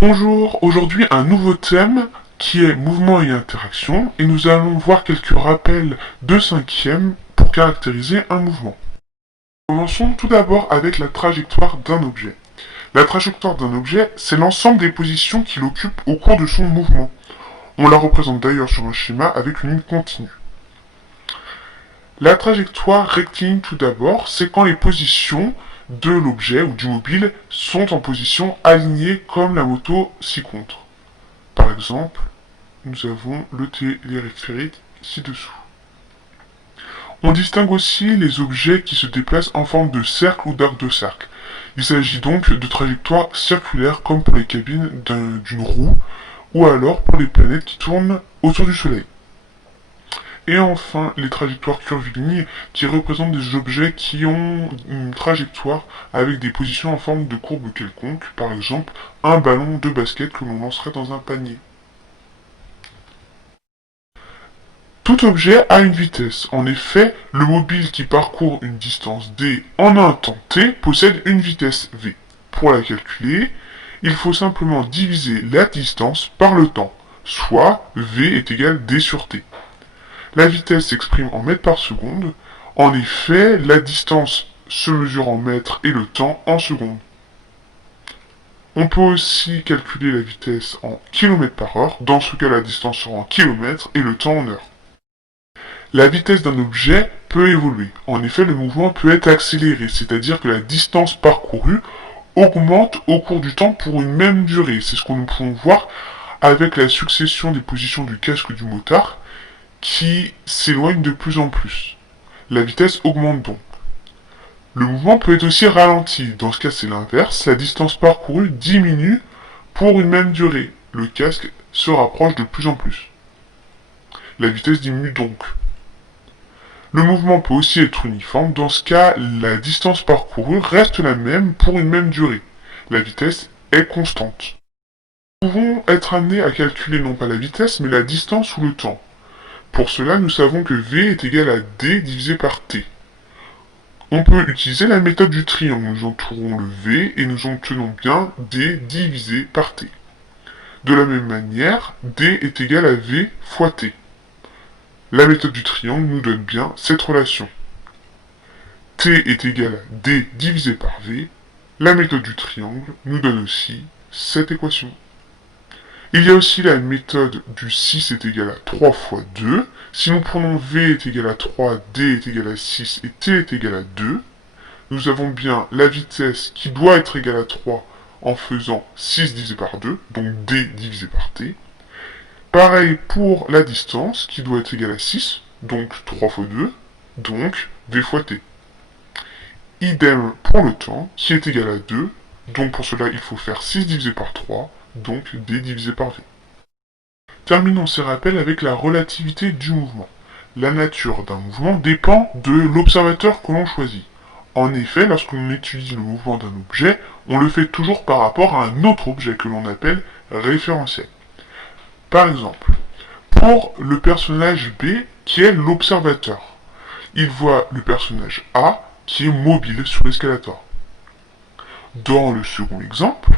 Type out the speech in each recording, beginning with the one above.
Bonjour, aujourd'hui un nouveau thème qui est mouvement et interaction et nous allons voir quelques rappels de cinquième pour caractériser un mouvement. Commençons tout d'abord avec la trajectoire d'un objet. La trajectoire d'un objet, c'est l'ensemble des positions qu'il occupe au cours de son mouvement. On la représente d'ailleurs sur un schéma avec une ligne continue. La trajectoire rectiligne tout d'abord, c'est quand les positions de l'objet ou du mobile sont en position alignée comme la moto s'y compte. Par exemple, nous avons le téléphérique ci-dessous. On distingue aussi les objets qui se déplacent en forme de cercle ou d'arc de cercle. Il s'agit donc de trajectoires circulaires comme pour les cabines d'une roue ou alors pour les planètes qui tournent autour du Soleil. Et enfin, les trajectoires curvilignes qui représentent des objets qui ont une trajectoire avec des positions en forme de courbe quelconque, par exemple un ballon de basket que l'on lancerait dans un panier. Tout objet a une vitesse. En effet, le mobile qui parcourt une distance d en un temps t possède une vitesse v. Pour la calculer, il faut simplement diviser la distance par le temps, soit v est égal d sur t. La vitesse s'exprime en mètres par seconde. En effet, la distance se mesure en mètres et le temps en secondes. On peut aussi calculer la vitesse en kilomètres par heure. Dans ce cas, la distance sera en kilomètres et le temps en heures. La vitesse d'un objet peut évoluer. En effet, le mouvement peut être accéléré, c'est-à-dire que la distance parcourue augmente au cours du temps pour une même durée. C'est ce que nous pouvons voir avec la succession des positions du casque du motard, qui s'éloigne de plus en plus. La vitesse augmente donc. Le mouvement peut être aussi ralenti. Dans ce cas, c'est l'inverse. La distance parcourue diminue pour une même durée. Le casque se rapproche de plus en plus. La vitesse diminue donc. Le mouvement peut aussi être uniforme. Dans ce cas, la distance parcourue reste la même pour une même durée. La vitesse est constante. Nous pouvons être amenés à calculer non pas la vitesse, mais la distance ou le temps. Pour cela, nous savons que V est égal à D divisé par T. On peut utiliser la méthode du triangle. Nous entourons le V et nous obtenons bien D divisé par T. De la même manière, D est égal à V fois T. La méthode du triangle nous donne bien cette relation. T est égal à D divisé par V. La méthode du triangle nous donne aussi cette équation. Il y a aussi la méthode du 6 est égal à 3 fois 2. Si nous prenons V est égal à 3, D est égal à 6 et T est égal à 2, nous avons bien la vitesse qui doit être égale à 3 en faisant 6 divisé par 2, donc D divisé par T. Pareil pour la distance qui doit être égale à 6, donc 3 fois 2, donc V fois T. Idem pour le temps qui est égal à 2, donc pour cela il faut faire 6 divisé par 3, donc D divisé par V. Terminons ces rappels avec la relativité du mouvement. La nature d'un mouvement dépend de l'observateur que l'on choisit. En effet, lorsque l'on étudie le mouvement d'un objet, on le fait toujours par rapport à un autre objet que l'on appelle référentiel. Par exemple, pour le personnage B qui est l'observateur, il voit le personnage A qui est mobile sur l'escalator. Dans le second exemple,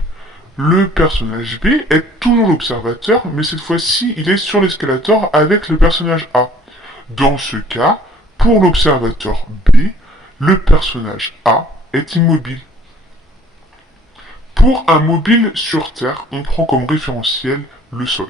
le personnage B est toujours l'observateur, mais cette fois-ci, il est sur l'escalator avec le personnage A. Dans ce cas, pour l'observateur B, le personnage A est immobile. Pour un mobile sur Terre, on prend comme référentiel le sol.